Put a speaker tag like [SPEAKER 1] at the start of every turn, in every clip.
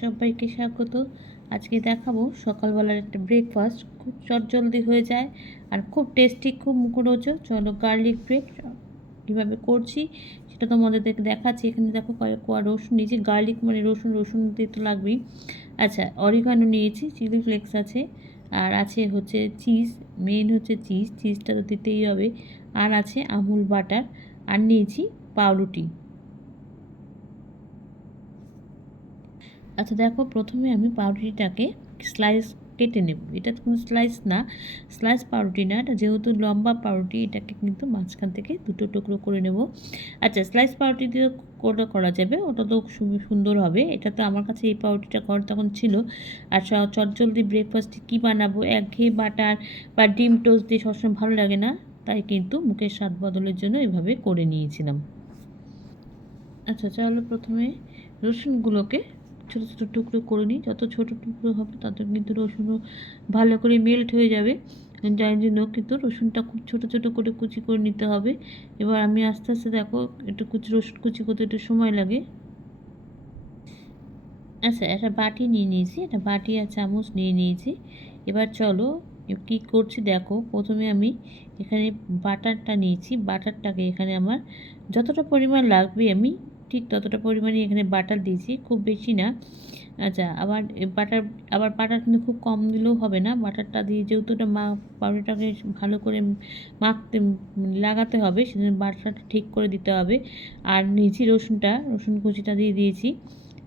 [SPEAKER 1] সবাইকে স্বাগত। আজকে দেখাবো সকালবেলার একটা ব্রেকফাস্ট খুব চটজলদি হয়ে যায় আর খুব টেস্টি খুব মুখরোচক। চলো গার্লিক ব্রেড কীভাবে করছি সেটা তোমাদের দেখে দেখাচ্ছি। এখানে দেখো কয়েক কোয়া রসুন নিয়েছি। গার্লিক মানে রসুন রসুন দিয়ে তো লাগবেই। আচ্ছা অরিগানো নিয়েছি চিলি ফ্লেক্স আছে। আর আছে হচ্ছে চিজ মেন হচ্ছে চিজ চিজটা তো দিতেই হবে। আর আছে আমুল বাটার। আর নিয়েছি পাউরুটি। আচ্ছা দেখো প্রথমে আমি পাউরুটিটাকে স্লাইস কেটে নেব। এটা কোনো স্লাইস না স্লাইস পাউরুটি না, এটা যেহেতু লম্বা পাউরুটি, এটাকে কিন্তু মাঝখান থেকে দুটো টুকরো করে নেব। আচ্ছা স্লাইস পাউরুটি দিয়ে ওটা করা যাবে, ওটা তো সুন্দর হবে। এটা তো আমার কাছে এই পাউরুটিটা ঘর তখন ছিল। আর চটজলদি ব্রেকফাস্টে কী বানাবো? এক ঘি বাটার বা ডিম টোস্ট দিয়ে সবসময় ভালো লাগে না? তাই কিন্তু মুখের স্বাদ বদলের জন্য এভাবে করে নিয়েছিলাম। আচ্ছা চলো প্রথমে রসুনগুলোকে ছোটো ছোটো টুকরো করে নিই। যত ছোটো টুকরো হবে, তত কিন্তু রসুনও ভালো করে মেল্ট হয়ে যাবে। যার জন্য কিন্তু রসুনটা খুব ছোটো ছোটো করে কুচি করে নিতে হবে। এবার আমি আস্তে আস্তে দেখো, একটু কুচি, রসুন কুচি করতে একটু সময় লাগে। আচ্ছা একটা বাটি নিয়ে নিয়েছি, একটা বাটি আর চামচ নিয়ে নিয়েছি। এবার চলো, কী করছি দেখো, প্রথমে আমি এখানে বাটারটা নিয়েছি। বাটারটাকে এখানে আমার যতটা পরিমাণ লাগবে আমি ঠিক ততটা পরিমাণে এখানে বাটার দিয়েছি, খুব বেশি না। আচ্ছা আবার বাটার আবার বাটার কিন্তু খুব কম দিলেও হবে না। বাটারটা দিয়ে যেহেতু ওটা মা পাউডারটাকে ভালো করে মাখতে, লাগাতে হবে, সেজন্য বাটারটা ঠিক করে দিতে হবে। আর নিয়েছি রসুনটা, রসুন কুচিটা দিয়ে দিয়েছি।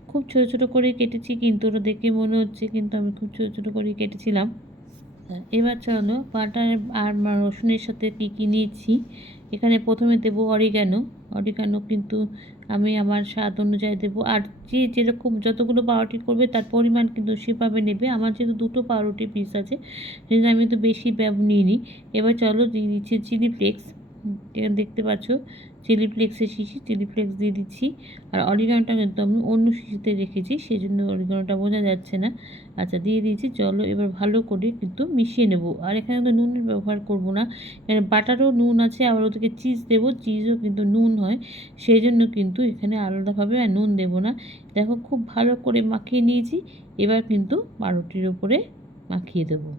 [SPEAKER 1] খুব ছোটো ছোটো করে কেটেছি, কিন্তু ওটা দেখে মনে হচ্ছে কিন্তু আমি খুব ছোটো ছোটো করে কেটেছিলাম। এবার চলো বাটার আর রসুনের সাথে কী কী নিয়েছি? এখানে প্রথমে দেবো অরিগ্যানো অরিগ্যানো কিন্তু আমি আমার স্বাদ অনুযায়ী দেবো। আর যে যেরকম যতগুলো পাউরুটি করবে, তার পরিমাণ কিন্তু সেভাবে নেবে। আমার যেহেতু দুটো পাউরুটি পিস আছে, সেজন্য আমি তো বেশি নিই নি এবার চলো দিচ্ছি চিলি ফ্লেক্স। দেখতে পাচ্ছ চিলি ফ্লেক্সের শিশি চিলি ফ্লেক্স দিয়ে দিচ্ছি। আর অরিগানোটা কিন্তু আমি অন্য শিশিতে রেখেছি সেই জন্য অরিগানোটা বোঝা যাচ্ছে না। আচ্ছা দিয়ে দিয়েছি, চলো এবার ভালো করে কিন্তু মিশিয়ে নেব। আর এখানে তো নুনের ব্যবহার করব না, এখানে বাটারও নুন আছে, আবার ওদেরকে চিজ দেবো চিজও কিন্তু নুন হয় সেই জন্য কিন্তু এখানে আলাদাভাবে আর নুন দেবো না। দেখো, খুব ভালো করে মাখিয়ে নিয়েছি, এবার কিন্তু বারোটির ওপরে মাখিয়ে দেবো।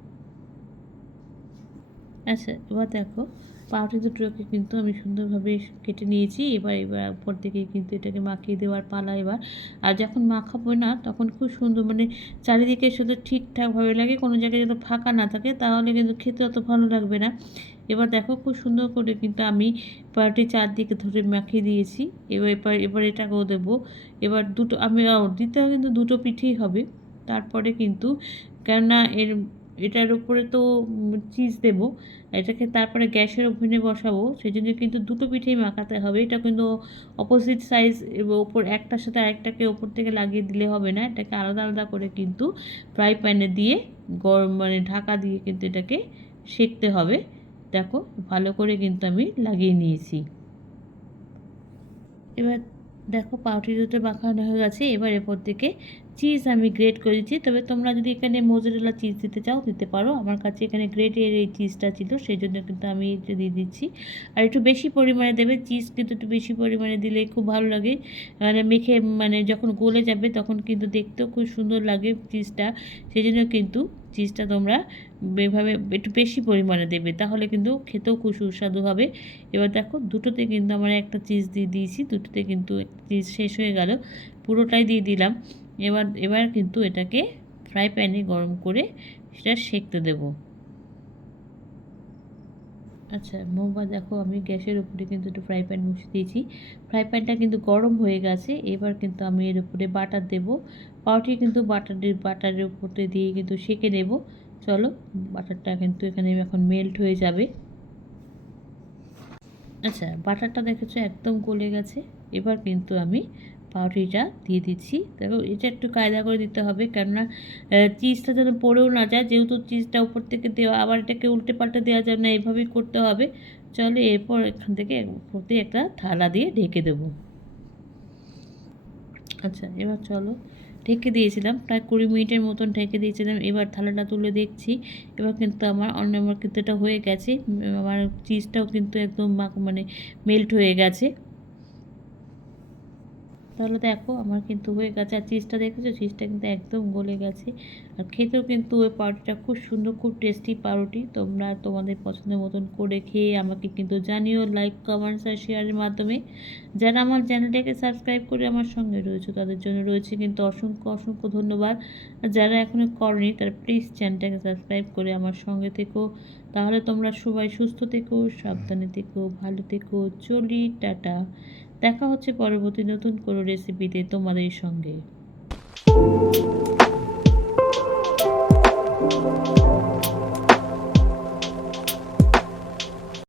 [SPEAKER 1] আচ্ছা এবার দেখো পাউরুটি দুটোকে কিন্তু আমি সুন্দরভাবে কেটে নিয়েছি। এবার এবার উপর থেকে কিন্তু এটাকে মাখিয়ে দেওয়ার পালা এবার। আর যখন মাখাবো না, তখন খুব সুন্দর মানে চারিদিকে শুধু ঠিকঠাকভাবে লাগে, কোনো জায়গায় যদি ফাঁকা না থাকে, তাহলে কিন্তু খেতে অত ভালো লাগবে না। এবার দেখো খুব সুন্দর করে কিন্তু আমি পাউরুটি চারদিকে ধরে মাখিয়ে দিয়েছি। এবার এবার এবার এটাকেও দেবো। এবার দুটো, আমি দিতে কিন্তু দুটো পিঠেই হবে। তারপরে কিন্তু কেননা এর এটার উপরে তো চিজ দেব। এটাকে তারপরে গ্যাসের ওভেনে বসাবো। সেই জন্য কিন্তু দুটো পিঠেই মাখাতে হবে। এটা কিন্তু অপোজিট সাইজ এবং ওপর একটার সাথে আরেকটাকে ওপর থেকে লাগিয়ে দিলে হবে না। এটাকে আলাদা আলাদা করে কিন্তু ফ্রাই প্যানে দিয়ে গরম মানে ঢাকা দিয়ে কিন্তু এটাকে সেঁকতে হবে। দেখো, ভালো করে কিন্তু আমি লাগিয়ে নিয়েছি। এবার দেখো, পাউটি দুটো মাখানো হয়ে গেছে। এবার এরপর থেকে চিজ আমি গ্রেট করে দিচ্ছি তবে তোমরা যদি এখানে মোজরেলা চিজ দিতে চাও, দিতে পারো। আমার কাছে এখানে গ্রেটের এই চিজটা ছিল সেই জন্য কিন্তু আমি দিয়ে দিচ্ছি। আর একটু বেশি পরিমাণে দেবে চিজ কিন্তু একটু বেশি পরিমাণে দিলে খুব ভালো লাগে। মানে মেখে মানে যখন গলে যাবে, তখন কিন্তু দেখতেও খুব সুন্দর লাগে চিজটা সেই জন্য কিন্তু চিজটা তোমরা এভাবে একটু বেশি পরিমাণে দেবে, তাহলে কিন্তু খেতেও খুব সুস্বাদু হবে। এবার দেখো, দুটোতে কিন্তু আমরা একটা চিজ দিয়ে দিয়েছি। দুটোতে কিন্তু চিজ শেষ হয়ে গেল। পুরোটাই দিয়ে দিলাম। এবার এবার কিন্তু এটাকে ফ্রাই প্যানে গরম করে সেটা সেঁকতে দেব। আচ্ছা মোমবা দেখো, আমি গ্যাসের উপরে কিন্তু একটু ফ্রাই প্যান বসিয়ে দিয়েছি। ফ্রাই প্যানটা কিন্তু গরম হয়ে গেছে, এবার কিন্তু আমি এর উপরে বাটার দেব। পাউটি কিন্তু বাটার বাটারের উপরে দিয়ে কিন্তু সেঁকে নেব। চলো বাটারটা কিন্তু এখানে এখন মেল্ট হয়ে যাবে। আচ্ছা বাটারটা দেখেছ একদম গলে গেছে। এবার কিন্তু আমি পাউরুটিটা দিয়ে দিচ্ছি। দেখো, এটা একটু কায়দা করে দিতে হবে, কেননা চিজটা যেন পড়েও না যায়, যেহেতু চিজটা উপর থেকে দেওয়া, আবার এটাকে উল্টে পাল্টে দেওয়া যাবে না, এভাবেই করতে হবে। চলো, এরপর এখান থেকে উপর একটা থালা দিয়ে ঢেকে দেবো। আচ্ছা এবার চলো, ঢেকে দিয়েছিলাম, প্রায় কুড়ি মিনিটের মতন ঢেকে দিয়েছিলাম, এবার থালাটা তুলে দেখছি। এবার কিন্তু আমার অন্য আমার কিন্তু এটা হয়ে গেছে আমার চিজটাও কিন্তু একদম মানে মেল্ট হয়ে গেছে। তাহলে দেখো আমার কিন্তু হয়ে গেছে। আর চিজটা দেখেছ? চিজটা কিন্তু একদম গলে গেছে। আর খেতেও কিন্তু ওই পাউরুটিটা খুব সুন্দর, খুব টেস্টি পাউরুটি। তোমরা তোমাদের পছন্দের মতন করে খেয়ে আমাকে কিন্তু জানিও লাইক কমেন্টস আর শেয়ারের মাধ্যমে। যারা আমার চ্যানেলটাকে সাবস্ক্রাইব করে আমার সঙ্গে রয়েছে, তাদের জন্য রয়েছে কিন্তু অসংখ্য অসংখ্য ধন্যবাদ। আর যারা এখনও করেনি, তারা প্লিজ চ্যানেলটাকে সাবস্ক্রাইব করে আমার সঙ্গে থেকো। তাহলে তোমরা সবাই সুস্থ থেকো, সাবধানে থেকো, ভালো থেকো, চলি, টাটা। দেখা হচ্ছে পরবর্তী নতুন কোনো রেসিপিতে তোমাদের সঙ্গে।